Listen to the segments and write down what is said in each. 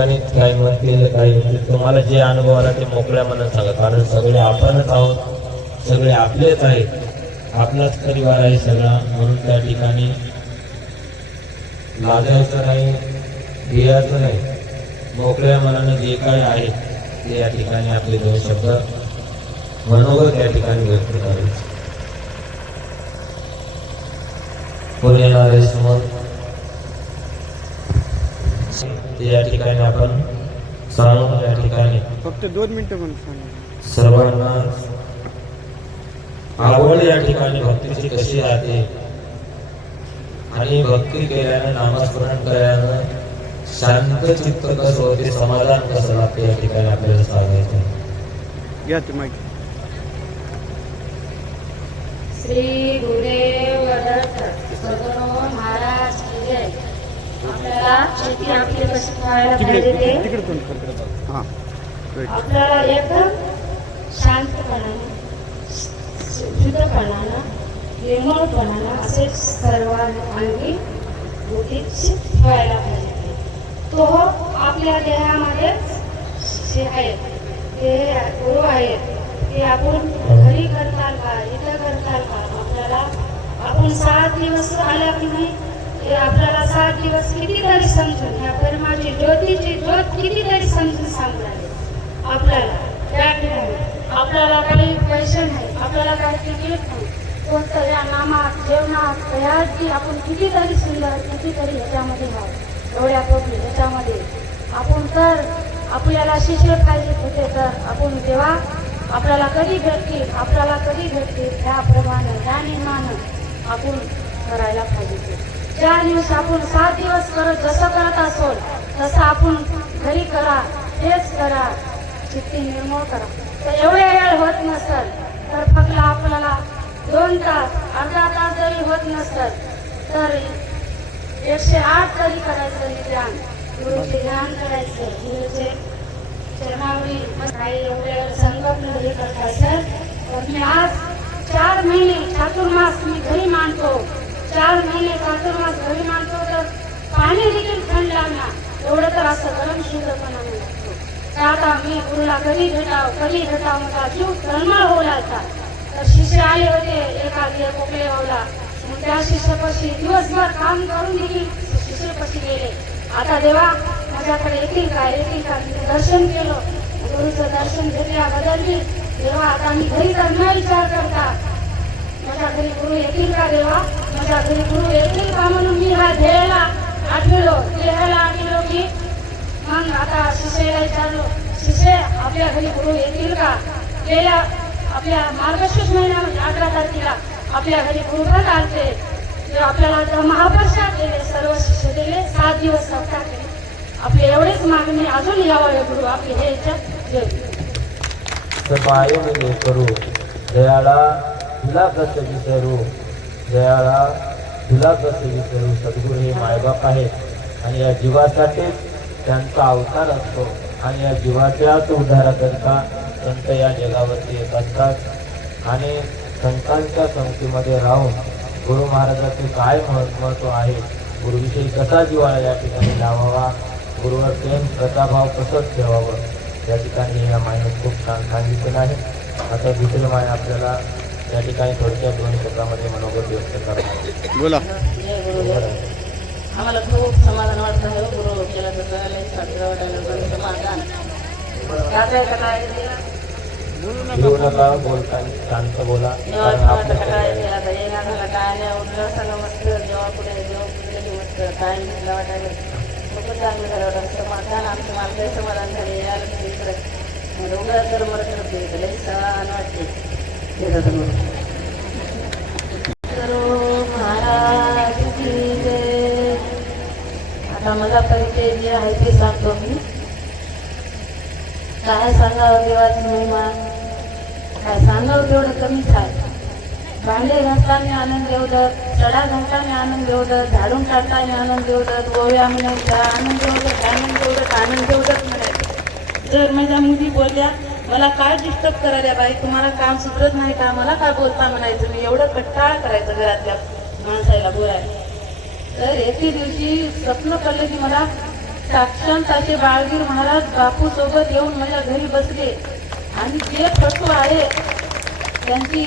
ठिकाणी काही म्हणतील काही होतील, तुम्हाला जे अनुभव आला ते मोकळ्या मनात सांगा, कारण सगळे आपणच आहोत, सगळे आपलेच आहेत, आपलाच परिवार आहे सगळा. म्हणून त्या ठिकाणी लाजायचं नाही, भियायचं नाही, मोकळ्या मनानं जे काय आहे ते या ठिकाणी आपले दोन शब्द मनोगत या ठिकाणी व्यक्त करायचे. पुणे येणारे समोर या ठिकाणी आपण सांगून या ठिकाणी फक्त 2 मिनिटं पण सर्वांना आवड या ठिकाणी भक्तीची कशी राहते आणि भक्ती केल्यानं नामस्मरण केल्यानं शांत चित्त कसं होते, समाधान कसं लागते या ठिकाणी आपल्याला सांगायचं. घ्या ते माहिती. श्री गुरुदेव दत्त सद्गुरू महाराज की जय. आपल्याला शेती आपली कशी व्हायला पाहिजे ते आपल्याला एकदम शांतपणाने, शुद्धपणानं, निर्मळपणानं असे सर्वांगी बुद्धीत व्हायला पाहिजे. तो आपल्या देहामध्ये जे आहे ते गुरु आहेत ते आपण घरी करताल का, इथं करताल का, आपल्याला आपण 7 दिवस आल्या की नाही ते आपल्याला 7 दिवस कितीतरी समजून या परमाची ज्योतीची ज्योत कितीतरी समजून सांगणार आपल्याला. त्या ठिकाणी आपल्याला काही पैसे नाही, आपल्याला काही तिकीट नाही, कोणतं या नामात जेवणात तयारची आपण कितीतरी सुंदर कितीतरी ह्याच्यामध्ये आहोत. एवढ्या कोटी ह्याच्यामध्ये आपण तर आपल्याला शिष्य पाहिजे होते तर आपण जेव्हा आपल्याला कधी भेटतील त्याप्रमाणे त्या नियमानं आपण करायला पाहिजे. ज्या दिवस आपण 7 दिवस जसं करत असो तसं आपण घरी करा, तेच करा, चित्ती निर्मळ करा. तर एवढे वेळ होत नसेल तर फक्त आपल्याला 2 तास अर्धा तास जरी होत नसेल तर 108 तरी करायचं निध्यान, गुरुचे ध्यान करायचं, गुरुचे चरणावरी काही एवढे संकल्प हे करत असेल तर मी आज 4 महिने चातुर्मास मी घरी मानतो, 4 महिने चातुर्मास घरी मानतो तर पाणी देखील थंड लागणार एवढं तर असं गरम शुद्धपणा लागतो. तर आता मी गुरुला कधी भेटाव माझा जीव तळमळ होलाचा. तर शिष्य आले होते एखादी कोकळे वावला, मग त्या शिष्यपाशी दिवसभर काम करून देखील शिष्यपाशी गेले. आता देवा माझ्याकडे येतील का दर्शन केलं, गुरुचं दर्शन घेतल्या बदलली. देवा आता मी घरी तर न विचार करता माझ्या घरी गुरु येतील का, देवा माझ्या घरी गुरु येतील का म्हणून मी हा ध्येयाला आठवलो की मग आता शिष्याला विचारलो, शिष्य आपल्या घरी गुरु येतील का. गेल्या आपल्या मार्गशीर्ष महिन्यामध्ये 11 तारखेला आपल्या घरी गुरु पण आलते. आपल्याला महाप्रसाद दिले, सर्व शिष्य दिले, 7 दिवस सप्ताह केले. आपली एवढीच मागणी अजून यावं गुरु आपली हे माये करू दयाला तुला कसं विसरू, दयाला तुला कसं विसरू. सद्गुरू हे मायबाप आहेत आणि या जीवासाठीच त्यांचा अवतार असतो आणि या जीवाच्याच उद्धाराकरता संत या जगावरती येत असतात. आणि संतांच्या संगतीमध्ये राहून गुरु महाराजांचे काय महत्त्व आहे, गुरुविषयी कसा जिव्हाळा या ठिकाणी लावावा, गुरुवर प्रेम श्रद्धाभाव कसं ठेवावं या ठिकाणी या मायने खूप छान सांगितलेलं आहे. आता दुसरी माय आपल्याला या ठिकाणी थोडक्या 2 शब्दामध्ये मनोगत व्यक्त करणार. बोला. आम्हाला खूप समाधान वाटतं आहे गुरु केलं तर समाधान घेऊ नका, बोलता शांत बोला. चांगलं झालं समाधान आमचं मला काही समाधान झाले यार तर मला छान वाटते. महाराज की जय. आता मला परिचय जे आहे ते सांगतो मी. काय सांगावं देवाची महिमा, काय सांगावं तेवढं कमीच आहे. भांडे घासताना आनंद देवदत, सडा घालताना आनंद देवदत, झाडून काढताना आनंद देवदत, गोव्या म्हणायचा आनंद देवदत म्हणायचं. जर माझ्या मुली बोलल्या मला काय डिस्टर्ब करायला बाई, तुम्हाला काम सुधरत नाही का, मला काय बोलता म्हणायचं. मी एवढं कट्टाळ करायचं घरातल्या माणसाला बोलायला. तर एके दिवशी स्वप्न पडलं की मला साक्षात असे बाळगीर महाराज बापू सोबत येऊन माझ्या घरी बसले आणि जे फटू आहे त्यांची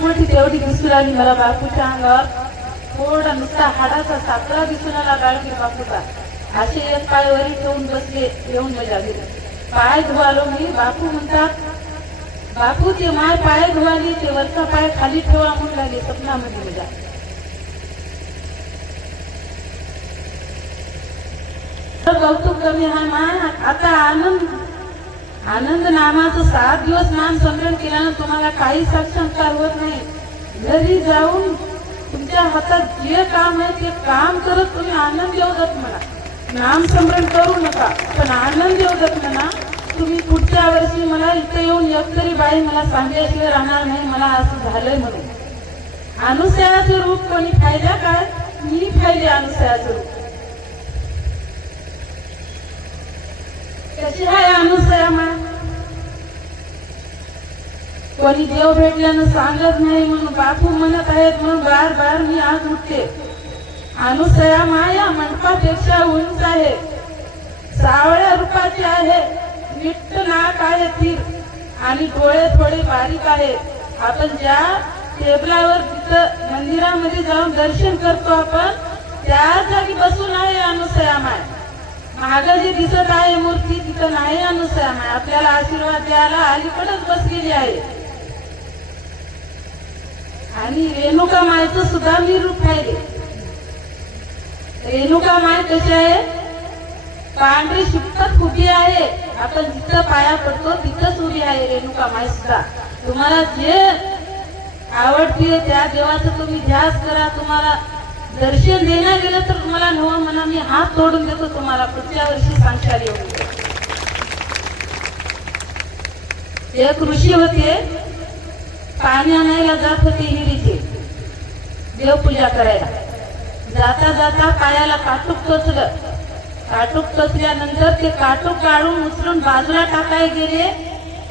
मोठी तेवढी दिसून आली मला बापूच्या अंगावर थोडा नुसता हाडाचा सापळा दिसून आला बाळगीर बापूचा. असे एक पाय वरी ठेवून बसले येऊन माझ्या घरी. पाय धुवालो मी. बापू म्हणतात बापू ते माय पाय धुवाली ते वरचा पाय खाली ठेवा म्हणून लागले स्वप्नामध्ये माझ्या. कौतुक कमी हा माय. आता आनंद नामाचं 7 दिवस नाम स्मरण केल्यानं तुम्हाला काही साक्षात्कार होत नाही. घरी जाऊन तुमच्या हातात जे काम आहे ते काम करत तुम्ही आनंद येऊ देत म्हणा. नाम स्मरण करू नका पण आनंद येऊ देत म्हणा. तुम्ही पुढच्या वर्षी मला इथे येऊन एकतरी बाई मला सांगितल्याशिवाय राहणार नाही मला असं झालंय म्हणून. अनुसयाचं रूप कोणी फायदा काय? मी फायदे अनुसयाचं रूप. कशी आहे अनुसया माय? कोणी देव भेटल्यानं सांगत नाही म्हणून बापू म्हणत आहेत म्हणून बार बार मी आज उठते. अनुसया माया मंडपापेक्षा उंच आहे. सावळ्या रूपाची आहे. निट्ट नाक आहे तीर आणि डोळे थोडे बारीक आहेत. आपण ज्या टेबलावर तिथं मंदिरामध्ये जाऊन दर्शन करतो आपण त्या जागी बसून आहे अनुसया माय. मागं जी दिसत आहे मूर्ती तिथं नाही अनुसया माय. आपल्याला आशीर्वाद द्यायला अलीकडेच बसलेली आहे. आणि रेणुका मायचं सुद्धा मी रूप पाहिले. रेणुका माय कशी आहे? पांढरी शुभ्र उभी आहे. आपण जिथं पाया पडतो तिथंच उभी आहे रेणुका माय सुद्धा. तुम्हाला जे आवडते त्या देवाचं तुम्ही ध्यास करा. तुम्हाला दर्शन देण्यात गेलं तर तुम्हाला नव म्हणा मी हात तोडून देतो तुम्हाला पुढच्या वर्षी सांगशाल येऊन. एक ऋषी होते पाणी आणायला जात होते हिरीचे देवपूजा करायला. जाता जाता पायाला काटूक टोचलं. काटूक टोचल्यानंतर ते काटूक काढून उचलून बाजूला टाकायला गेले.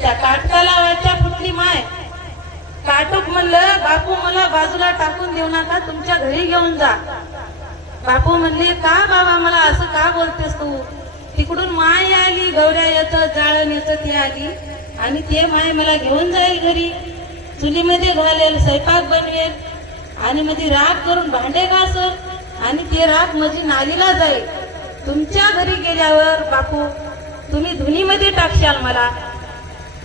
त्या काटकाला वाचा फुटली माय. काटूक म्हणलं बापू मला बाजूला टाकून देऊ नका तुमच्या घरी घेऊन जा. बापू म्हणले का बाबा मला असं का बोलतेस तू? तिकडून माय आली गौऱ्या येतं जाळण येतं ती आली आणि ते माय मला घेऊन जाईल घरी. चुलीमध्ये घालेल स्वयंपाक बनवेल आणि मध्ये राख करून भांडे घासल आणि ते राख माझी नालीला जाईल. तुमच्या घरी गेल्यावर बापू तुम्ही धुनीमध्ये टाकशाल मला.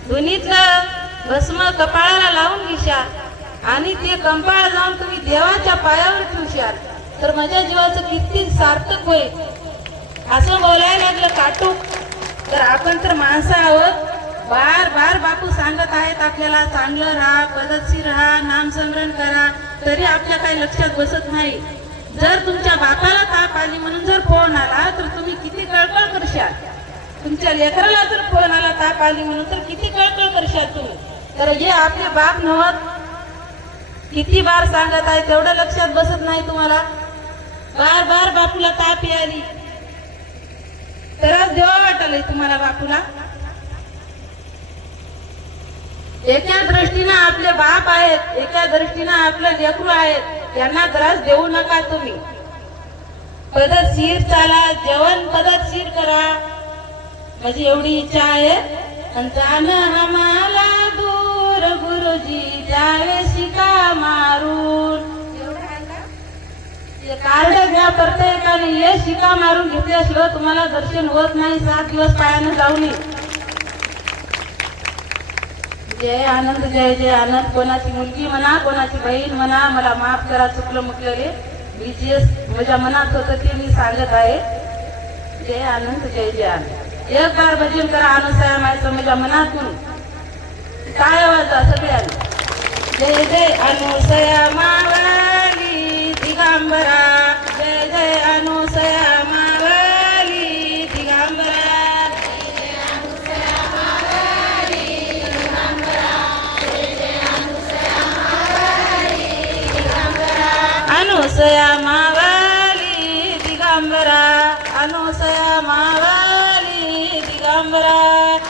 धुनीतलं भस्म कपाळाला लावून घेशाल आणि ते कंपाळ जाऊन तुम्ही देवाच्या पायावर ठेवशाल तर माझ्या जीवाचं किती सार्थक होईल. असं बोलायला लागलं काटूक. तर आपण तर माणसं आहोत. बार बार बापू सांगत आहेत आपल्याला चांगलं राहा पद्धतशीर राहा नामस्मरण करा तरी आपल्या काही लक्षात बसत नाही. जर तुमच्या बापाला ताप आली म्हणून जर फोन आला तर तुम्ही किती कळकळ करशाल. तुमच्या लेकराला जर फोन आला ताप आली म्हणून तर किती कळकळ करशाल तुम्ही. तर हे आपले बाप नव्हत. किती बार सांगत आहे तेवढं लक्षात बसत नाही तुम्हाला. बार बार बापूला ताप आली तरच देवा वाटलंय तुम्हाला बापूला. एका दृष्टीनं आपले बाप आहेत एका दृष्टीनं आपलं लेकरू आहेत. यांना त्रास देऊ नका तुम्ही. पद्धतशीर चाला जेवण पद्धतशीर करा माझी एवढी इच्छा आहे. आणि जाणं आम्हाला दूर गुरुजी द्यावे शिका मारून. कार्ड घ्या प्रत्येकाने हे शिका मारून घेतल्याशिवाय तुम्हाला दर्शन होत नाही. 7 दिवस पायानं जाऊ नये. जय आनंद जय जय आनंद. कोणाची मुलगी म्हणा कोणाची बहीण म्हणा मला माफ करा चुकलं मुकलेले. मी जे माझ्या मनात होतं ते मी सांगत आहे. जय आनंद जय जय आनंद. एक बार भजन करा अनुसया मायचं माझ्या मनातून काय आवाज सगळ्यांना. जय जय अनुसया मावली दिगंबरा. जय जय अनुसया मावली दिगंबरा. अनुसया मावली दिगंबरा. अनुसया मावली दिगंबरा.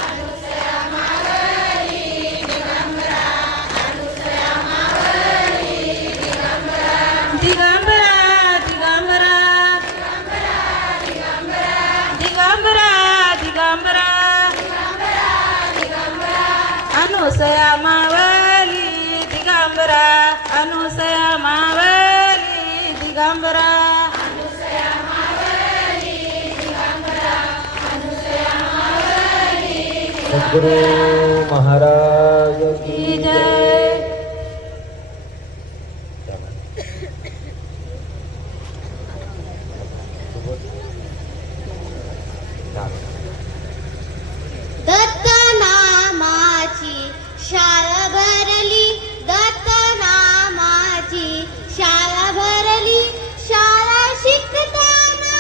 अनुसया मावली दिगंबरा. अनुसया मावली अनुसया मावली दिगंबरा अनुसया मावली दिगंबरा सद्गुरु महाराज की की जय. जय. दत्त नामाची शाळा भरली, दत्त नामाची शाळा भरली, शाळा शिकताना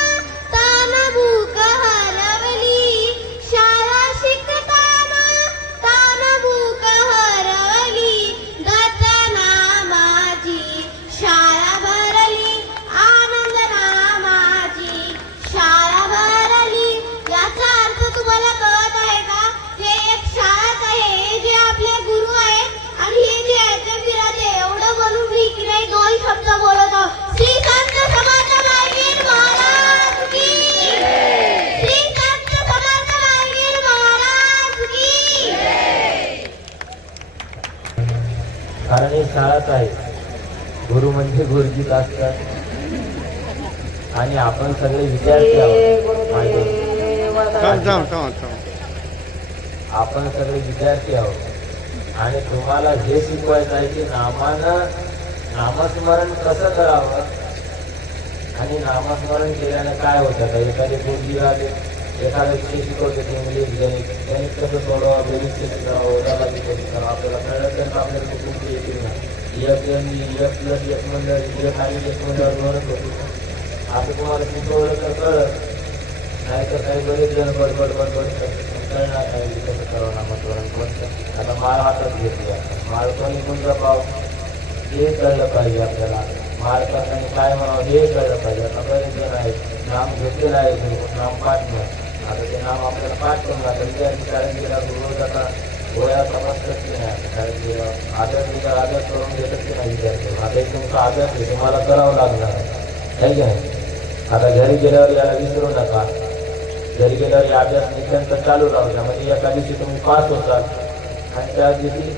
तान भूक हरवली, शाळा शिकताना तान भूक हरवली, दत्त नामाची शाळा भरली, आनंद नामाची शाळा भरली. याचा अर्थ तुम्हाला कळत आहे का? हे एक शाळाच आहे, जे आपले गुरु आहेत आणि हे जे आहेत ते फिराते. एवढं बोलून मी की नाही 2 शब्द बोलत आहोत. श्री संत समर्थ मार्गीर महाराज की, श्री संत समर्थ मार्गीर महाराज की. कारण हे शाळाच आहे. गुरु म्हणजे गुरुजीच असतात आणि आपण सगळे विद्यार्थी आहोत. माहिती? आपण सगळे विद्यार्थी आहोत आणि तुम्हाला हे शिकवायचं आहे की नामस्मरण कसं करावं आणि नामस्मरण केल्याने काय होतं. का एखादी मुलगी राहते, एखादा विषय शिकवते ते इंग्लिश गणित कसं सोडवावं, बेरीज कशी करावं, ओलाबाजी कशी करावं, आपल्याला कळलं तर आपल्याला कुठून येतील ना. एक प्लस एक म्हणलं, एक आणि एक म्हणल्यावर दोनच होती. आता तुम्हाला शिकवलं तर कळलं, नाही तर काही बरेच जण बडबड कळणार नाही कसं करावं नामस्मरण कोणतं. आता माळ हातात घेतली, माळ कोणी कोणता पाव हे कळलं पाहिजे आपल्याला. माळ करताना काय म्हणावं हे कळलं पाहिजे. आता बरेच जण आहेत नाम घेतलेलं आहे, नाम पाठ नाही. आता ते नाम आपल्याला पाठ करून आता विद्यार्थी शाळेत गेला रोज आता गोळ्या समजतच की नाही. कारण की आदर करून घेतच की नाही विद्यार्थी. आता एक तुमचा आदर आहे, तुम्हाला करावं लागणार आहे की नाही. आता घरी गेल्यावर याला विसरू नका. घरी गेल्यावर या अभ्यास नित्यंत चालू राहू द्या. म्हणजे एका दिवशी तुम्ही पास होतात आणि त्या दिवशी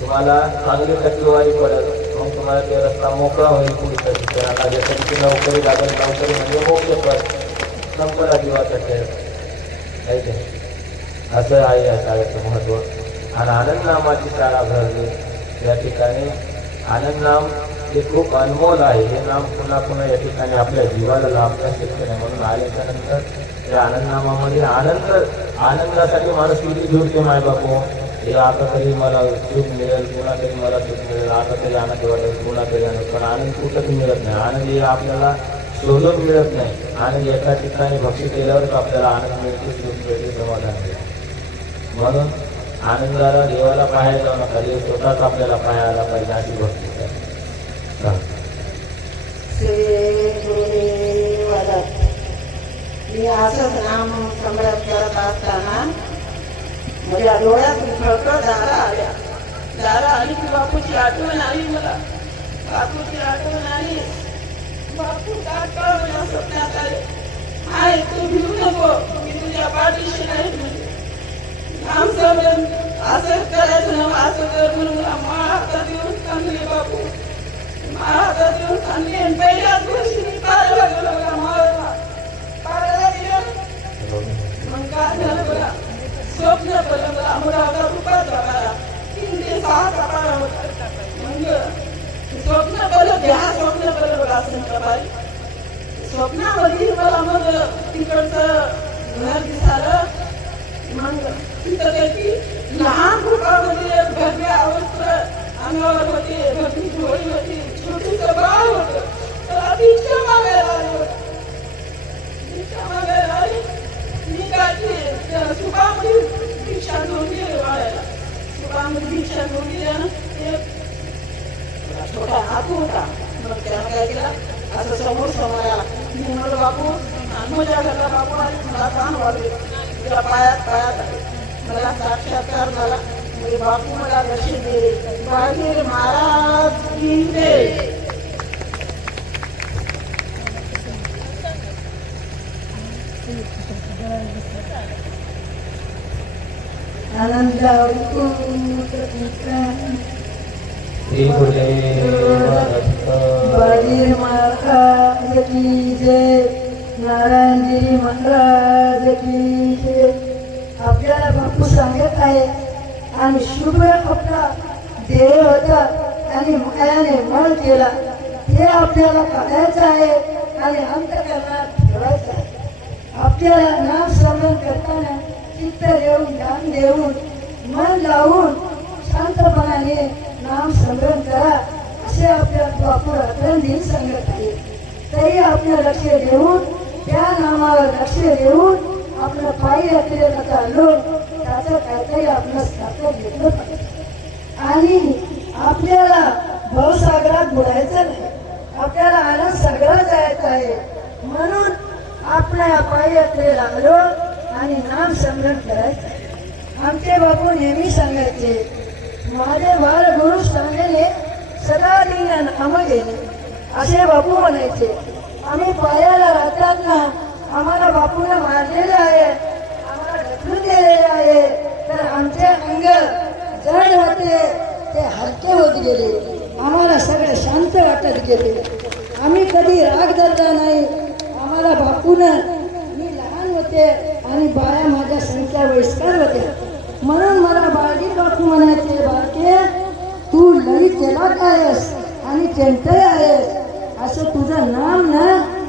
तुम्हाला चांगली टक्केवारी पडेल. मग तुम्हाला ते रस्ता मोकळा होईल पुढच्या शिक्षणाला. जसं की नोकरी लागेल, नोकरी म्हणजे मोकळे पद, संपला जीवाचा खेळ आहे की नाही. असं आहे या शाळेचं महत्त्व. आणि आनंद नामाची शाळा भरली या ठिकाणी. आनंद नाम हे खूप अनमोल आहे. हे नाम पुन्हा पुन्हा या ठिकाणी आपल्या जीवाला लाभणं शक्य नाही. म्हणून आल्याच्या नंतर त्या आनंद नामामध्ये आनंदासाठी माणूस किती झुकते. माय बापू हे आता तरी मला सुख मिळेल, पुन्हा तरी मला सुख मिळेल, आता तरी आनंद वाटेल, पुन्हा तरी आनंद. पण आनंद कुठंच मिळत नाही. आनंद हे आपल्याला शोधून मिळत नाही. आनंद एका ठिकाणी भक्ती केल्यावरच आपल्याला आनंद मिळते, सुख मिळते, समाधान मिळते. म्हणून आनंदाला देवाला पाहायला जाऊ नका, देव स्वतःच आपल्याला पाहायला पाहिजे अशी भक्ती करा. श्री गुरुदेव दत्त. मी असंच नाम संग्रह करत असताना माझ्या डोळ्यातून खळखळ दारा आली की बापूची आठवण आली मला. बापूची आठवण आली. बापू तात्काळ माझ्या स्वप्नात आले. आहे तू भिवू नको, मी तुझ्या पाठीशी नाही. आमचं असं करायचं ना, असं कर म्हणून मला माळ हातात येऊन सांगले. बापू माळ हातात येऊन सांगले आणि पहिल्याच दिवशी मी पारायला गेलो बघा. माळाला पारायला गेलो. मग काय झालं बघा, स्वप्न पडलं मला. मुलाचा रूपात बघायला 3 ते 6 पारा होता. मग स्वप्न पडलं, ध्यान स्वप्न पडलं बघा. संध्याकाळी स्वप्नामध्ये मला मग तिकडचं घर दिसालं. मग तिथं त्याची लहान रूपामध्ये भरल्या अवस्था अंगावर होती, भरती झोळी होती, छोटीचं बाळ होतं. तर भिक्षा मागायला आली. भिक्षा मागायला आली. मी काय सुपामध्ये भिक्षा घेऊन गेले बाळाला. सुपामध्ये भिक्षा घेऊन गेल्यानं एक छोटा हातू होता. मग त्यानं काय केलं, असं समोर आला. मी म्हणलं बापू, माझ्या घरला बापू आले, मला कान वाजले, तुझ्या पायात आले. मला साक्षात्कार झाला. म्हणजे बापू मला दर्शन दिले. बाहेर महाराज की जय. आनंद श्री गुरुदेव दत्त बाजीर महाराज की जय, नारायणगिरी महाराज की जय. आपल्याला बापू सांगत आहे आणि शुभ आपला देह होता आणि मायाने मळ केला, हे आपल्याला काढायचं आहे आणि अंतःकरणात ठेवायचं आहे. आपल्याला नाम स्मरण करताना चित्त देऊन ध्यान देऊन मन लावून शांतपणाने नाम स्मरण करा, असे आपल्या बापू रात्रंदिन सांगत आहे. तरी आपलं लक्ष देऊन त्या नामावर लक्ष देऊन आपलं पायी यात्रेला चाललो, त्याचं काहीतरी आपलं सार्थक घेतलं पाहिजे. आणि आपल्याला भवसागरात बुडायचं नाही, आपल्याला आनंद सागरात जायचं आहे. म्हणून आपल्या पायी यात्रेला आलो आणि नाम स्मरण करायचं आहे. आमचे बापू नेहमी सांगायचे, माझे बाळ गुरु सांगणे सदा दिन नाम घेणे, असे बापू म्हणायचे. आम्ही पायाला राहतात ना, आम्हाला बापूला मारलेलं आहे, आम्हाला ढकलून दिलेले आहे, तर आमचे अंग जड होते, ते हलके होत गेले, आम्हाला सगळं शांत वाटत गेले. आम्ही कधी राग धरला नाही. आम्हाला बापूनं, मी लहान होते आणि बाया माझ्या संख्या वयस्कर होत्या, म्हणून मला बाळगी बापू म्हणायचे, बाळके तू लई केला आहेस आणि चेंटय आहेस, असं तुझं नाम ना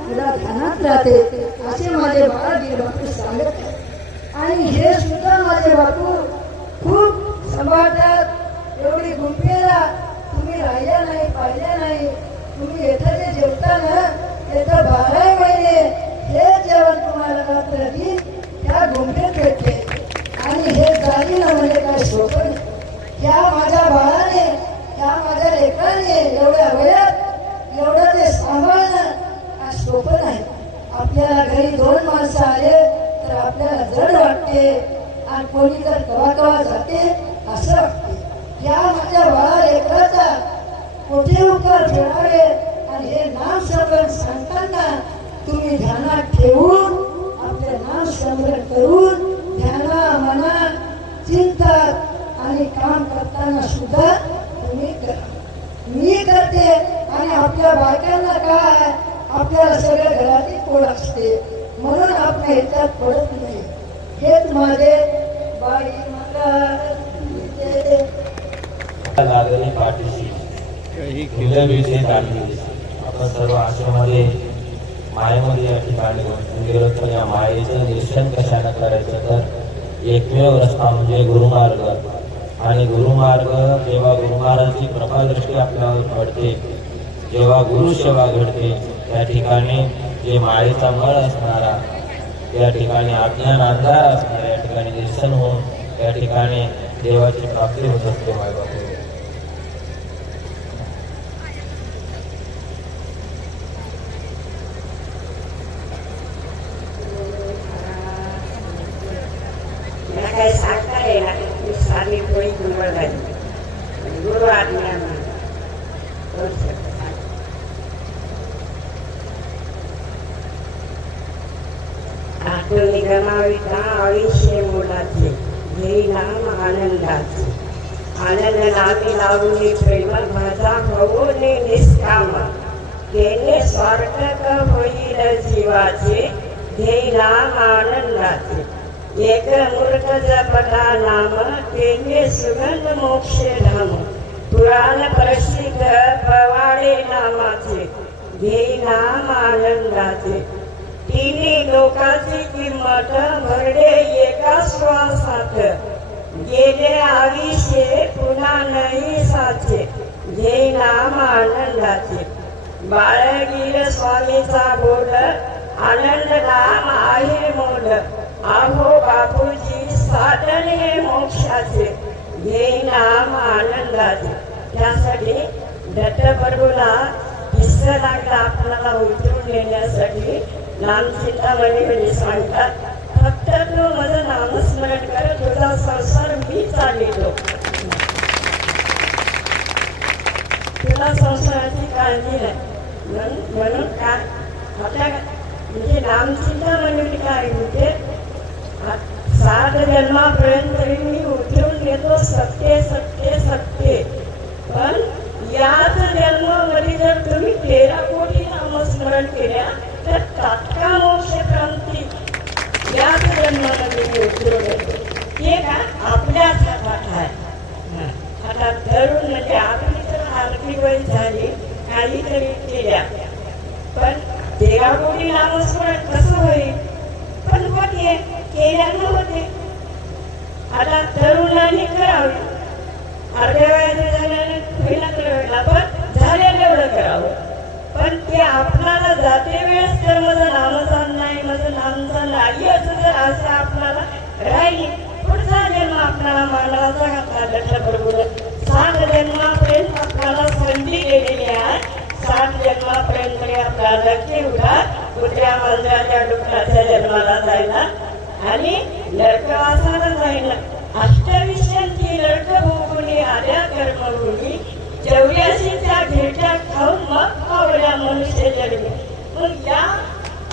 तुला ध्यानात राहते, असे माझे बाळगी बापू सांगत आहे. आणि हे सुद्धा माझे बापू खूप सांभाळतात. एवढी गुंफेला तुम्ही राहिल्या नाही, पाहिल्या नाही. तुम्ही येतं जे जेवता ना, येतं 12 महिने हे जेवण तुम्हाला रात्र दिन त्या गुंफेत भेटते. आणि हे जागी ना म्हणजे काय सोपं नाही. या माझ्या बाळाने, या माझ्या लेकराने एवढ्या वयात एवढं ते सांभाळणं काय सोपं नाही. आपल्याला घरी 2 माणसं आले तर आपल्याला जड वाटते आणि कोणी तर कवा जाते असं वाटते. या माझ्या बाळा लेकराचा कोठे उपकार फेडावे आणि हे नाम स्मरण सांगताना तुम्ही ध्यानात ठेवून आपले नाम स्मरण करून ध्याना मना चिंता आणि काम करताना सुद्धा तुम्ही करा. मी करते आणि आपल्या बायकांना काय, आपल्याला सगळ्या घराची पोळ असते, म्हणून आपण ह्याच्यात पडत नाही. हेच माझे बाई लागले पाठीशी फुलं विषय काढली. आपण सर्व आश्रमामध्ये मायेमध्ये या ठिकाणी गेलो तर या मायेचं दर्शन कशानं करायचं, तर एकमेव रस्ता म्हणजे गुरुमार्ग. आणि गुरुमार्ग, जेव्हा गुरुमार्गाची कृपादृष्टी आपल्यावर पडते, जेव्हा गुरुसेवा घडते, त्या ठिकाणी जे मायेचा मळ असणारा, या ठिकाणी अज्ञान अंधार असणारा या ठिकाणी दर्शन होऊन या ठिकाणी देवाची प्राप्ती होत असते. मायबापू काही सांगता येणार नाही. साधी पोळी गुरुवर झाली, गुरु आज्ञा आठवणी गमाविता आयुष्य मोलाचे, हे नाम आनंदाचे. आनंद नामी लावून प्रेम माझा होऊने निष्काम, तेने स्वार्थक होईल जीवाचे, हे नाम आनंदाचे. एक मूर्ख जपता नाम, तेने सुगंध मोक्ष धाम. पुराण प्रसिद्ध पवाडे नामाचे, हे नाम आनंदाचे. तिन्ही लोकांची किंमत भरडे एका श्वासात, गेले आयुष्य पुन्हा नाही साचे, हे नाम आनंदाचे. बाळगीर स्वामीचा बोल, आनंद नाम आहे मोल. आहो बापूजी साधन हे मोक्षाचे, हे नाम आनंदाचे. त्यासाठी दत्तप्रभूला किस्सा लागला आपल्याला उतरून नेण्यासाठी. नामचिंतामणी सांगतात, फक्त तू माझं नामस्मरण कर, तुझा संसार मी चालितो. तुला संसाराची काळजी नाही. म्हणून काय आपल्या म्हणजे नामचिंतामणी काय म्हणते, 7 जन्मापर्यंत तरी मी उठवून घेतो सत्य सत्य सत्य. पण याच जन्मामध्ये जर तुम्ही 13 कोटी नामस्मरण केल्या तर तात्काळ मोक्ष क्रांती याच जन्मामध्ये मी उठवून घेतो. हे का आपल्याच हातात आहे. आता धरून म्हणजे आपली तर आरती वय झाली काहीतरी केल्या पण 13 कोटी नामस्मरण कसं होईल. पण होते केल्यानं होते. आता तरुणांनी करावे अर्ध्या वयाच्या झाल्याने पहिला करायला पण झालेलं एवढं करावं. पण ते आपणाला जाते वेळेस तर माझं नामसान नाही माझं नामसान नाही असं जर असं आपणाला राहिली पुढचा जन्म आपल्याला मानवाचा घातला लठ्ठभर 7 जन्मापर्यंत आपल्याला संधी दिलेली आहे. 7 जन्मापर्यंत आपला नक्की उठा कुत्र्या मांजराच्या डुकराच्या जन्माला जायला आणि नरकवासाला जायला. 28 नरक भोगुनी आल्या कर्मभूमी 84च्या घेट्या खाऊन मग पावल्या मनुष्य जन्मी. मग या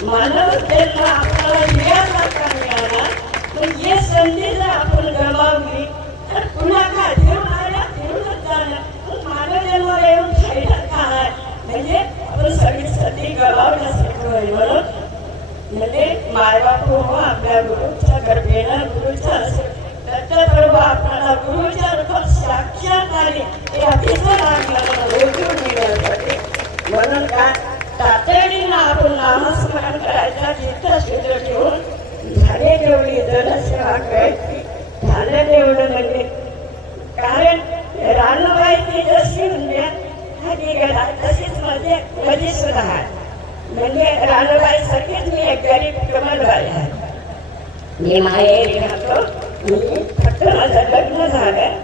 मानव जन्म आपल्याला मिळाला मिळाला पण हे संधी जर आपण गमावली तर पुन्हा काय फिरून आल्या फिरूनच जाणार. मग मानव जन्म येऊन फायदा काय म्हणजे आपण सगळी संधी गमावण्यासारखं होईल. म्हणून म्हणजे मायबाप हो आपल्या गुरुच्या कृपेनं गुरुच्या दत्तप्रभू आपल्याला गुरुच्या रूपात साक्षात आले ते अतिशय आपल्याला ओळखून मिळवण्यासाठी. म्हणून काय तातडीनं आपण नामस्मरण करायचा चित्त शुद्ध ठेवून झाले तेवढी जनसेवा करायची. झालं तेवढं म्हणजे कारण रानबाईची जशी म्हणजे हकीकत तशीच माझी सुद्धा आहे. म्हणजे रानबाई सारखीच मी एक गरीब कमलबाई आहे. मी माहेरी राहतो. मी फक्त माझं लग्न झालं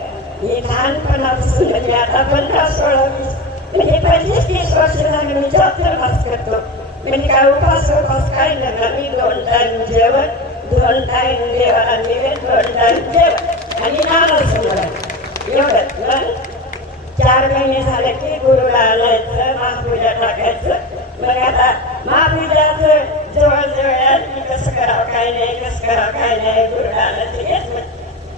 मी लहानपणापासून म्हणजे आता 15-16-20 म्हणजे 25-30 वर्ष झाली मी चातुर्मास करतो. म्हणजे काय उपास काय नका मी 2 टाइम जेवण 2 टाइम देवाला निवेद 2 टाइम जेवण आणि नामस्मरण एवढंच. पण 4 महिने झाले की गुरुला आणायचं महापूजा टाकायचं. मग आता महापूजाचं जवळ की कसं करावं काय नाही कसं करावं काय नाही गुरुला आणायचं येत.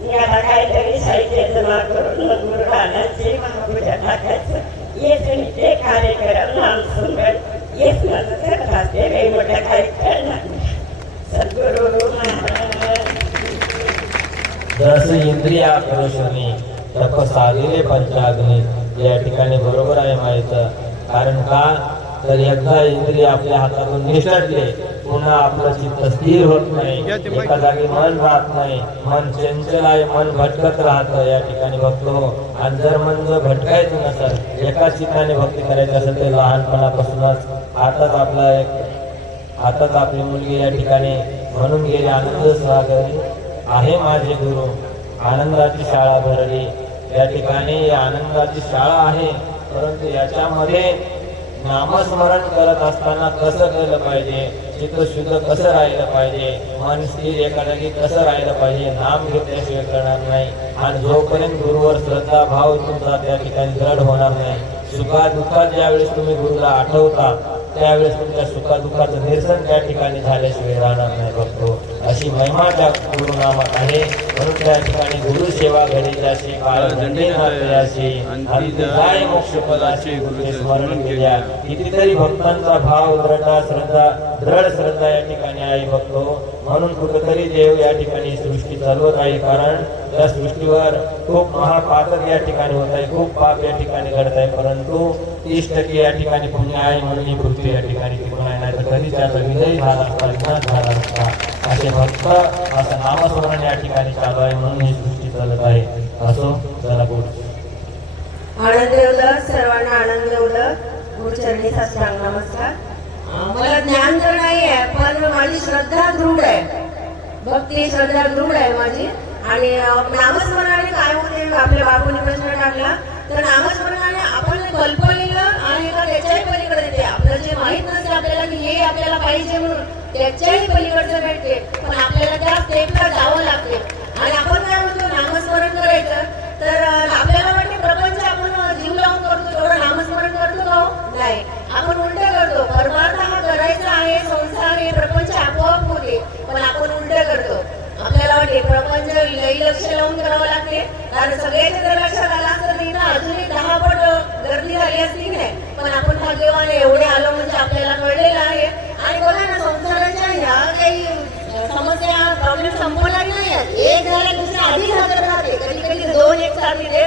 मी आता काहीतरी साहित्य जमा करून मग गुरुला आणायची महापूजा टाकायचं येत आणि ते कार्यक्रम नामस्मरण येत माझं करत असते. काही मोठ्या काही करणार नाही. सद्गुरु महाराज जसं इंद्रिया पुरुषांनी तप साधिले पंचाग्नी. या ठिकाणी बरोबर आहे माहिती. कारण का तर एकदा इंद्रिय आपल्या हातातून निसटले पुन्हा आपलं चित्त स्थिर होत नाही. एका जागी मन राहत नाही. मन चंचल आहे. मन भटकत राहतं. या ठिकाणी बघतो. आणि जर मन जर भटकायचं नसेल एकाच चित्ताने भक्ती करायची असेल तर लहानपणापासूनच हातात आपली मुलगी या ठिकाणी म्हणून गेली आनंद सागरी आहे माझे गुरु आनंदाची शाळा भरली. या ठिकाणी आनंदाची शाळा आहे. परंतु याच्यामध्ये नामस्मरण करत असताना कसं केलं पाहिजे चित्त शुद्ध कसं राहिलं पाहिजे मन स्थिर एका जागी कसं राहिलं पाहिजे नाम घेतल्याशिवाय करणार नाही. आणि जोपर्यंत गुरुवर श्रद्धा भाव तुमचा त्या ठिकाणी दृढ होणार नाही. सुखादुःखात ज्यावेळेस तुम्ही गुरुला आठवता त्यावेळेस तुमच्या सुखादुःखाचं निरसन त्या ठिकाणी झाल्याशिवाय राहणार नाही. बघतो अशी महिमा त्या गुरुनामात आहे. म्हणून त्या ठिकाणी गुरु सेवा घडी जाशी जाय मोक्ष पदाचे गुरुचे स्मरण केल्या. कितीतरी भक्तांचा भाव दृढ श्रद्धा या ठिकाणी आहे. बघतो म्हणून कुठेतरी देव या ठिकाणी सृष्टी चालवत आहे. कारण त्या सृष्टीवर खूप महापातक या ठिकाणी होत आहे. खूप पाप या ठिकाणी घडत आहे. परंतु 30% या ठिकाणी पुण्य आहे म्हणून ही पृथ्वी या ठिकाणी टिकून आहे. नाही तर कधी त्याचा विजय झाला असता विनाश झाला असता. असे भक्त असं नामस्मरण या ठिकाणी चालू आहे म्हणून ही सृष्टी चालत आहे. असो चला बोल आनंद देवलं सर्वांना आनंद देवलं गुरुचरणी साष्टांग नमस्कार. मला ज्ञान तर नाही आहे पण माझी श्रद्धा दृढ आहे. भक्ती श्रद्धा दृढ आहे माझी. आणि नामस्मरणाने काय होते आपल्या बापूने प्रश्न टाकला तर नामस्मरणाने आपण कल्पनेला आणि त्याच्याही पलीकडे येते. आपलं जे माहीत नसते आपल्याला की हे आपल्याला पाहिजे म्हणून त्याच्याही पलीकडचं भेटते. पण आपल्याला त्या स्टेपला जावं लागते. आणि आपण काय म्हणतो नामस्मरण करायचं तर आपल्याला वाटते प्रपंच आपण जीव लावून करतो तेवढं नामस्मरण करतो का नाही. आपण उलट करतो. परमार्थ हा करायचा आहे संसार हे प्रपंच आपोआप होते पण आपण उलट करतो. आपल्याला मला वाटते प्रपंच लई लक्ष लावून करावं लागते, कारण सगळ्याच्या जर लक्षात आला असतं तर इथं अजूनही 10 पट गर्दी झाली असती की नाही. पण आपण भाग्यवान एवढे आलो म्हणजे आपल्याला कळलेलं आहे. आणि बघा ना, संसाराच्या ह्या काही समस्या प्रॉब्लेम संपवणार नाही आहेत. एक झाला दुसरा आधीच हजर राहते, कधी कधी 2 एक साथ येते,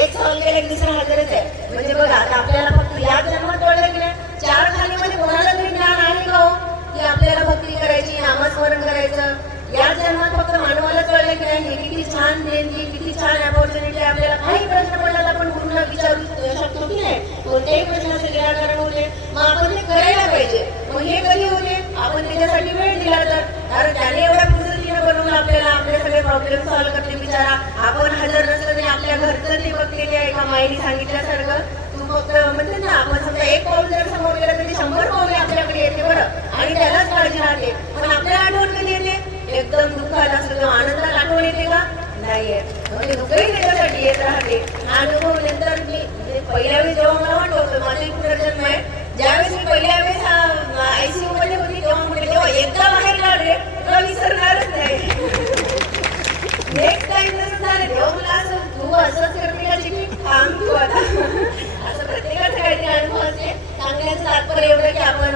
एक सॉल्व केलं की दुसरा हजरच आहे. म्हणजे बघा, आता आपल्याला फक्त या जन्मात कळलं की नाही, 4 खालीमध्ये कोणाला तरी ज्ञान आहे का हो की आपल्याला भक्ती करायची, नामस्मरण करायचं. या जन्मात फक्त मानवाला कळलं की नाही, हे किती छान देणगी, किती छान अपॉर्च्युनिटी. आपल्याला काही प्रश्न पडला तर आपण गुरुंना विचारू शकतो की नाही, कोणत्याही प्रश्नाचं निराकरण होते. मग आपण ते करायला पाहिजे. मग हे कधी होते, आपण त्याच्यासाठी वेळ दिला तर. कारण त्याने एवढ्या पद्धतीनं बनवलं आपल्याला, आपले सगळे प्रॉब्लेम सॉल्व्ह करते बिचारा. आपण हजर नसलं तरी आपल्या घरचं ते बघलेले आहे. एका माईने सांगितल्यासारखं, तू फक्त म्हणते ना, आपण समजा एक पाऊल जर समोर गेलं तरी 100 पावले आपल्याकडे येते बरं, आणि त्यालाच काळजी राहते. पण आपल्याला आठवण कधी येते, एकदम दुःखात असं किंवा आनंदात आठवण येते का? नाहीये. म्हणजे दुःखही त्याच्यासाठी येत राहते. हा अनुभव नंतर मी पहिल्या वेळेस जेव्हा मला वाटत होतं माझा एक पुनर्जन्म आहे, ज्यावेळेस मी पहिल्या वेळेस ICU मध्ये होती तेव्हा म्हटलं, तेव्हा एकदा बाहेर काढले तुला विसरणारच नाही. नेक्स्ट टाइम जसं झालं तेव्हा मला असं, तू असंच करते का चिठी, थांब तू आता. असं प्रत्येकाचं काहीतरी अनुभव असते. सांगण्याचं तात्पर्य एवढं की आपण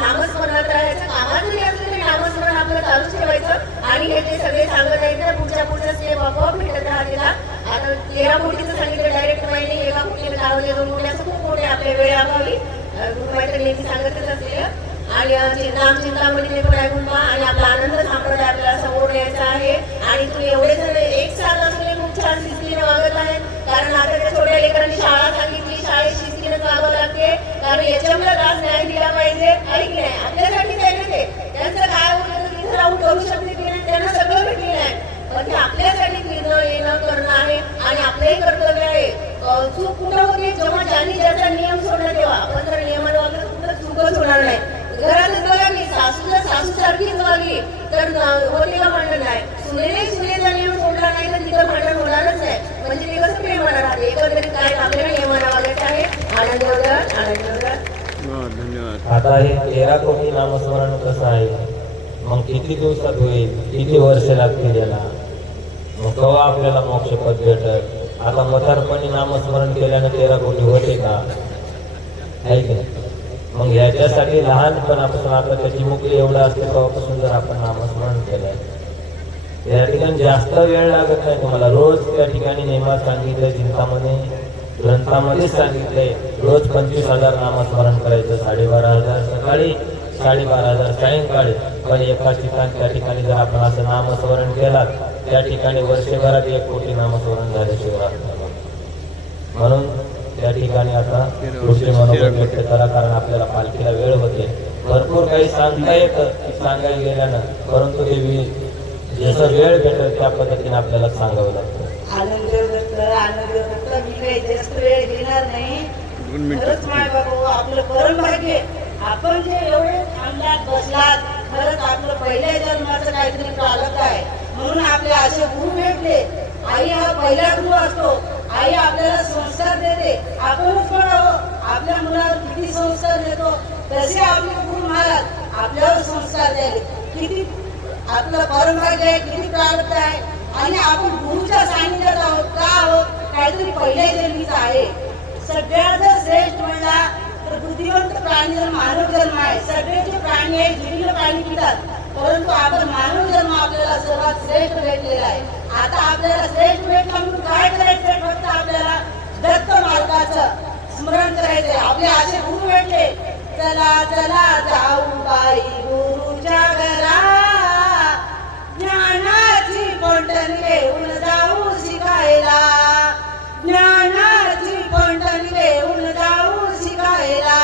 नामस्मरणात राहायचं, कामात जरी असलं तरी नामस्मरण आपलं चालूच ठेवायचं. आणि हे जे सगळे सांगत आहेत ना, पुढच्या स्टेप आपोआप भेटत राहते ना. आता 13 कोटीचं सांगितलं डायरेक्ट माहिती, 1 कोटीला लावले, 2 कोटी, असं खूप मोठे आपल्या वेळेअभावी गुरुमाईकडे नेहमी सांगतच असते. आणि चिंतामणी ते पण ऐकून पहा. आणि आपला आनंद संप्रदाय आपल्याला समोर न्यायचा आहे. आणि तुम्ही एवढे जण एक साथ असून खूप छान शिस्तीने वागत आहेत. कारण आता त्या छोट्या लेकरांनी शाळा सांगितली, शाळेत शिस्तीने वागावं लागते. कारण याच्यामुळे त्रास न्याय दिला पाहिजे, आहे की नाही. आपल्यासाठी त्याने ते त्यांचं काय होतं तिथे राहून करू शकते की नाही, त्यांना सगळं भेटलेलं आहे. पण ते आपल्यासाठी फिरणं येणं करणं आहे. आणि आपलंही कर्तव्य आहे. चूक कुठं होते, जेव्हा ज्यांनी ज्याचा नियम सोडला तेव्हा. आपण जर नियमानं वागलं कुठं चूकच होणार नाही. घरातच बघा की सासू सारखीच वागली तर होते का भांडण नाही. सुनेचा नियम सोडला नाही तर तिथं भांडण होणारच नाही. म्हणजे ते कसं प्रेमानं राहते. एकंदरीत काय आपल्याला नियमानं वागायचं आहे. आनंद धन्यवाद. आता हे 13 कोटी नामस्मरण कसं आहे, मग किती दिवसात होईल, किती वर्ष लागतील याला, मग केव्हा आपल्याला मोक्षपद भेटल. आता म्हातारपणी नामस्मरण केल्यानं 13 कोटी होते का, आहे की नाही. मग याच्यासाठी लहानपणापासून आता त्याची मुक्ती एवढं असते तेव्हापासून जर आपण नामस्मरण केलंय, या ठिकाणी जास्त वेळ लागत नाही तुम्हाला. रोज त्या ठिकाणी नेमात सांगितलंय, चिंतामणी ग्रंथामध्येच सांगितलंय, रोज 25,000 नामस्मरण करायचं. 12,500 सकाळी, 12,500 सायंकाळी. पण एकाच ठिकाणी त्या ठिकाणी जर आपण असं नामस्मरण केलात, त्या ठिकाणी वर्षभरात 1 कोटी नामस्मरण झाल्याशिवाय राहत नाही. म्हणून त्या ठिकाणी आता कृषी मनोबल व्यक्त करा, कारण आपल्याला पालखीला वेळ होते. भरपूर काही सांगता येतं सांगायला गेल्यानं, परंतु ते जसं वेळ भेटेल त्या पद्धतीने आपल्याला सांगावं लागतं. आनंद मी काही जास्त वेळ घेणार नाही. खरंच माय बाबू, आपलं परम भाग्य. आपण जे एवढे थांबलात बसलात, खरंच आपलं पहिल्या जन्माचं काहीतरी प्रालब्ध आहे. म्हणून आपले असे गुरु भेटले. आई हा पहिला गुरु असतो. आई आपल्याला संस्कार देते. आपणच म्हणावं, आपल्या मुलावर किती संस्कार देतो, तसे आपले गुरु महाराज आपल्यावर संस्कार द्यावे. किती आपलं परमभाग्य आहे, किती प्रारब्ध आहे. आणि आपण गुरुच्या सानिध्यात आहोत का आहोत, काहीतरी पहिल्या जन्मीच आहे. सगळ्यात जर श्रेष्ठ म्हणला तर बुद्धिवंत प्राणी जर मानव जन्म आहे. सगळे जे प्राणी आहे जिवंत प्राणी पितात, परंतु आपण मानव जन्म आपल्याला सर्वात श्रेष्ठ भेटलेला आहे. आता आपल्याला श्रेष्ठ भेटला म्हणून काय करायचंय, फक्त आपल्याला दत्त मार्गाचं स्मरण करायचंय. आपले असे गुरु भेटले, चला चला जाऊ बाई गुरुच्या घरा, ज्ञानाची पंढरी घेऊन जाऊ शिकायला, ज्ञानाची पंढरी घेऊन जाऊ शिकायला.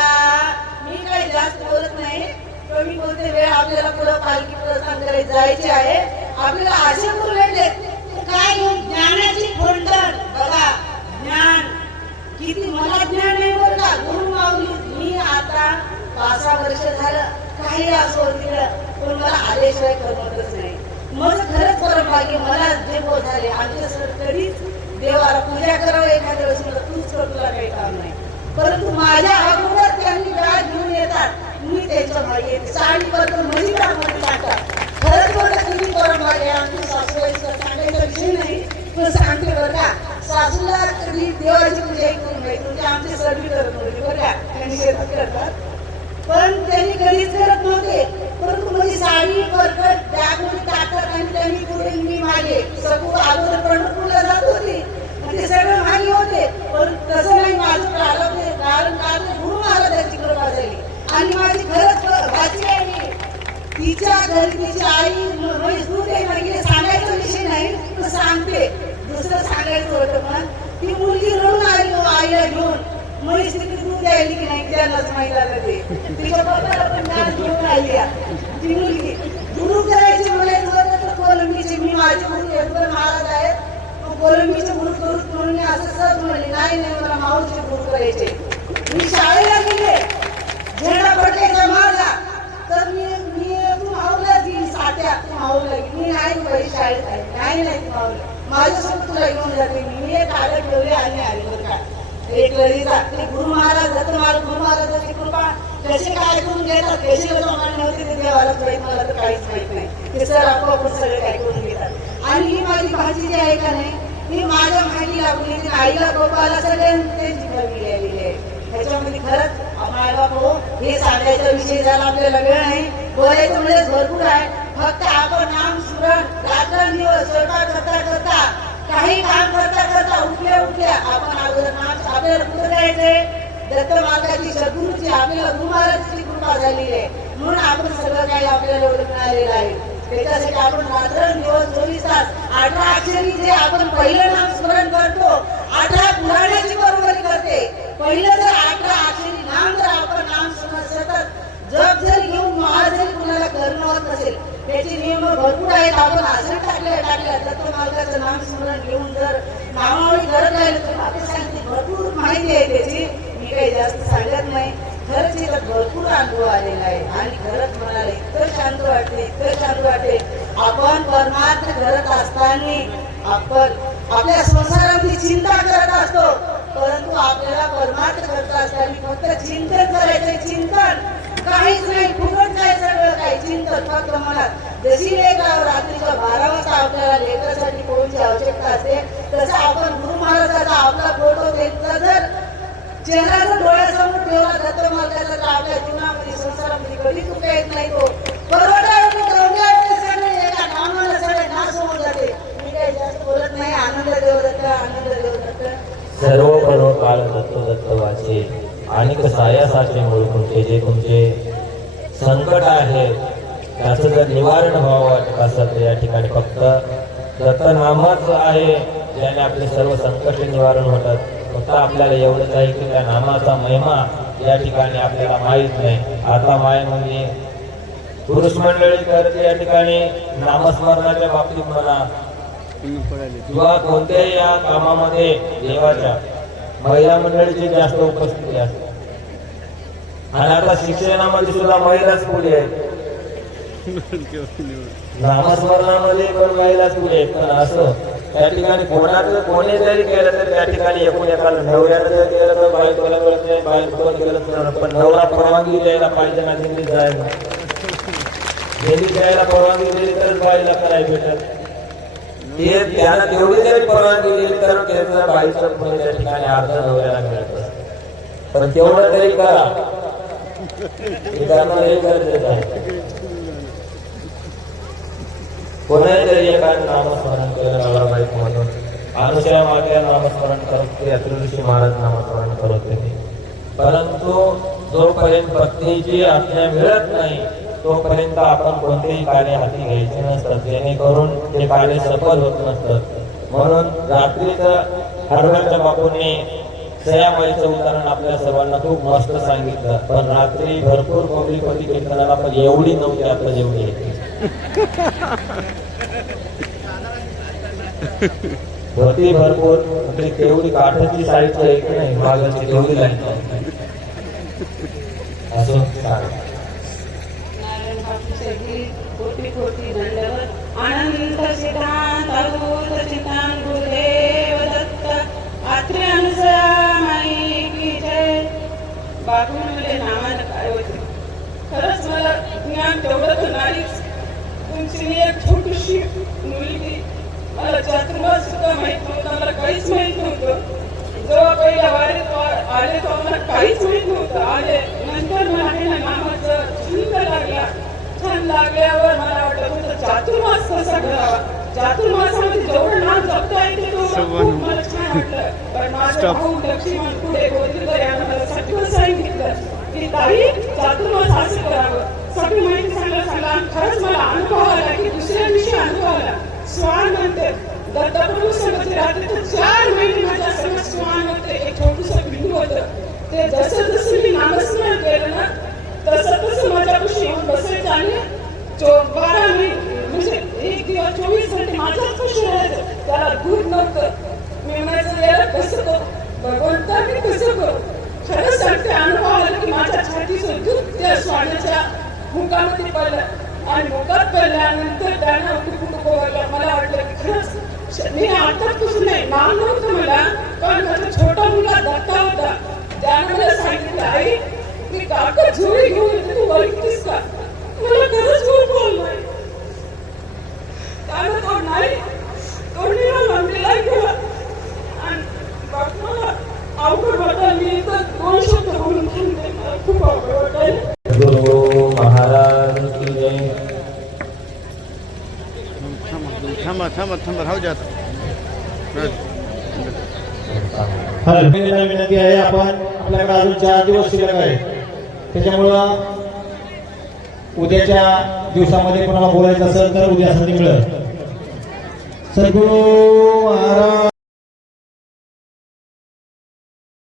मी काही जास्त बोलत नाही, कमी बोलते. वेळ आपल्याला पुढं पालखी प्रस्थान करायला जायचे आहे. आपल्याला असे गुरु भेटले, काय ज्ञानाची पंढर. बघा ज्ञान किती, मला ज्ञान नाही बरं का, गुरु माऊली. मी आता 5-6 वर्ष झालं काही असो तिकडं, पण मला आल्याशिवाय करमतच नाही. माझं खरंच परम भाग्य. मला जे बोल झाले आमच्या सर कधीच देवाला पूजा करावं एखाद्या वेळेस मला तूच कर, तुला काही काम नाही. परंतु माझ्या अगोदर त्यांनी गाय घेऊन येतात, मी त्यांच्या मागे साडी बद्दल मजी टाकतात. खरंच मला किती परम भाग्य. आमची सासू बरं का. सासूला कधी देवाची पूजा करून माहिती म्हणजे आमची सर्वी करत नव्हती बरं का, त्यांनी शेतात करतात पण त्यांनी कधीच करत नव्हते. परंतु माझी साडी परकट बॅगमध्ये टाकत आणि त्यांनी पुढे मी मागे सगळं अगोदर पंढरपूरला जात होती ते सगळं मागे होते. पण तसं नाही माझं प्रारंभ कारण का गुरु महाराजांची कृपा झाली आणि माझी खरंच भाची आहे मी. तिच्या घरी तिची आई म्हणजे दूध आहे सांगायचा विषय नाही तर सांगते. दुसरं सांगायचं होतं पण ती मुलगी रडून आली आईला घेऊन म्हैस तिथे दूध द्यायली की नाही त्यांनाच माहित झालं ते. तिच्या पप्पाला पण ज्ञान घेऊन आली ती मुलगी. गुरु करायचे म्हणायचं होतं तर कोलंबीचे मी माझे गुरु एकदम महाराज आहेत कोलंबीचे गुरु करू म्हणून मी असं सहज म्हणले नाही मला माऊचे गुरु करायचे. मी शाळेला गेले झेंडा पडल्याचा माझा तर मी तू माऊला गेली सात्या तू माऊला गेली मी नाही बाई शाळेत आहे नाही तू माऊला माझ्यासोबत तुला घेऊन जाते मी एक आलं ठेवले आणि आले बरं का. एक लढीचा ते गुरु महाराज जातं मला गुरु महाराजांची कृपा कसे काय करून घेतात कसे लोकांना नव्हते ते देवाला माहित मला तर काहीच माहित नाही ते सर आपोआप सगळे काय करून घेतात. आणि ही माझी भाजी जी आहे का नाही ही माझ्या माहिती लागली ती आईला बाबाला सगळ्यांनी त्यांची भरली आलेली आहे. त्याच्यामध्ये खरंच आई बाप हो हे सांगायचा विषय झाला आपल्याला वेळ नाही बोलायचं म्हणजे भरपूर आहे. फक्त आपण नाम स्मरण रात्रंदिवस स्वयंपाक करता करता काही काम करता करता उठल्या आपण अगोदर नाम आपल्याला कुठं जायचंय दत्त माताची सद्गुरूची आपल्याला गुरु महाराजांची कृपा झालेली आहे म्हणून आपण सगळं काही आपल्याला एवढं मिळालेलं आहे. त्याच्यासाठी आपण रात्रंदिवस 24 तास 18 अक्षरी जे आपण पहिलं नाम स्मरण करतो 18 पुराणाची बरोबरी करते. पहिलं जर 18 अक्षरी नाम जर आपण नाम स्मरण सतत जप जरी घेऊन महाराज जरी कुणाला करणं होत नसेल त्याचे नियम भरपूर आहेत. आपण असं टाकल्या दत्त मालकाचं नाम स्मरण घेऊन जर नामावळी करत राहिलं तर आपण सांगते भरपूर माहिती आहे त्याची मी काही जास्त सांगत नाही. खरंच इथं भरपूर अनुभव आलेला आहे आणि खरंच म्हणाले इतकं शांत वाटते. आपण परमार्थ करत असताना आपण आपल्या संसाराची चिंता करत असतो परंतु आपल्याला परमार्थ करत असताना फक्त चिंतन करायचंय. चिंतन काहीच नाही फुकट नाही सगळं काही चिंतन फक्त मनात जशी लेकरावर रात्रीच्या 12 वाजता आपल्याला लेकरासाठी कोणची आवश्यकता असते तसं आपण गुरु महाराजाचा आपला फोटो त्यांचा जर चेहरा जर डोळ्यासमोर ठेवला दत्त मालकाचा तर आपल्या जीवनामध्ये संसारामध्ये कधीच उपयोग येत नाही. तो सगळे एका नामाला सगळे नाश होऊन जाते. मी काही जास्त बोलत नाही. आनंद देवदत्त सर्व काळ दत्त वाचे आणि सायासाचे मूळ तुमचे जे तुमचे संकट आहे त्याचं जर निवारण व्हावं असं तर या ठिकाणी फक्त दत्तनामच आहे ज्याने आपले सर्व संकट निवारण होतात. फक्त आपल्याला एवढंच आहे की त्या नामाचा महिमा या ठिकाणी आपल्याला माहीत नाही. आता माय म्हणजे पुरुष मंडळी करते या ठिकाणी नामस्मरणाच्या बाबतीत म्हणा किंवा कोणत्याही या कामामध्ये देवाच्या महिला मंडळीची जास्त उपस्थिती असते आणि आता शिक्षणामध्ये सुद्धा महिलाच पुढे आहेत. नामस्मरणामध्ये पण महिलाच पुढे आहेत. पण असं त्या ठिकाणी कोणी जरी केलं तर त्या ठिकाणी एकूण एकाला नवऱ्यानं जर केलं तर बायकोला कळत नाही बायकोला केलं तर पण नवरा परवानगी द्यायला पाहिजे ना दिल्लीत जायला दिल्लीत जायला परवानगी दिली तरच बाईला करायला भेटत. ते त्याला तेवढी जरी परवानगी दिली तर त्याचं बाईचं पण त्या ठिकाणी अर्ध नवऱ्याला मिळत असतं. पण तेवढं तरी करा हे करणं हे गरजेचं आहे. कोणाही तरी एखादं नामस्मरण केलं बाईक म्हणून अनुसया मागे नामस्मरण करत ते अत्रि ऋषी महाराज नामस्मरण करत होते. परंतु जोपर्यंत पत्नीची आज्ञा मिळत नाही तोपर्यंत आपण कोणतेही कार्य हाती घ्यायचे नसतात जेणेकरून ते कार्य सफल होत नसतं. म्हणून रात्रीचं हरवळच्या बापूंनी सयामाईचं उदाहरण आपल्या सर्वांना खूप मस्त सांगितलं. पण रात्री भरपूर पब्लिक होती कीर्तनाला पण एवढी नव्हती आता जेवढी होती भरपूर तेवढी काठाची साईज आहे की नाही मागाची तेवढी लाईन असं कोटी दंडवत अनंत सिद्धांत अद्भुत चिंतन गुरुदेव दत्त अत्रि अनुसया माई की जय. बापूंमध्ये नावानं काय होते खरंच मला ज्ञान तेवढं तर नाहीच. तुमची एक छोटीशी मुलगी मला चातुर्मास सुद्धा माहित नव्हतं, मला काहीच माहित नव्हतं. जेव्हा पहिल्या वारीत आले तेव्हा मला काहीच माहित नव्हतं. आले नंतर मला आहे ना नामाचं छंद लागला. छंद लागल्यावर मला वाटलं होतं चातुर्मास कसा करावा. चातुर्मासामध्ये जेवढं नाम जपता येते तेवढं खूप मला छान वाटलं. पण माझा भाऊ लक्ष्मण पुढे गोदीकर यानं मला सगळं सांगितलं की ताई चातुर्मास असं करावं. सगळी माहिती सांगा आणि खरंच मला अनुभव आला की दुसऱ्या दिवशी अनुभव आला. स्वान म्हणते दत्तप्रभू समजले राहते तर 4 महिने माझ्या सर्व स्वान होते. एक छोटूसं बिंदू होतं. ते जसं जसं मी नामस्मरण केलं ना तसं तसं माझ्यापाशी येऊन बसायचं आणि 12 महिने म्हणजे 1 दिवस 24 घंटे माझ्याच पाशी राहायचं. त्याला दूर नव्हतं. मी म्हणायचं याला कसं करू भगवंता मी कसं करू. खरंच सांगते अनुभव आला की माझ्या छातीचं दूध त्या स्वानाच्या मुखामध्ये पडलं आणि मुखात पडल्यानंतर त्यानं कुटुंब मला वाटलं की खरंच मी आतापासून नाही नाव नव्हतं मला पण माझा छोटा मुलगा दत्ता होता. त्यानं मला सांगितलं आई मी काका झोळी घेऊन येते तू ओळखतीस का. मला खरंच बोल नाही. त्यानं तो नाही तोंडीला मंदिराला गेला आणि मला अवघड वाटायला मी तर 2 शब्द बोलून थांबले. मला खूप अवघड वाटायला. गुरु महाराज की जय. थांबा राहू द्या विनंती आहे. आपण आपल्याकडे अजून 4 दिवस शिल्लक आहे. त्याच्यामुळं उद्याच्या दिवसामध्ये कोणाला बोलायचं असेल तर उद्या संधी मिळेल. सद्गुरू महाराज.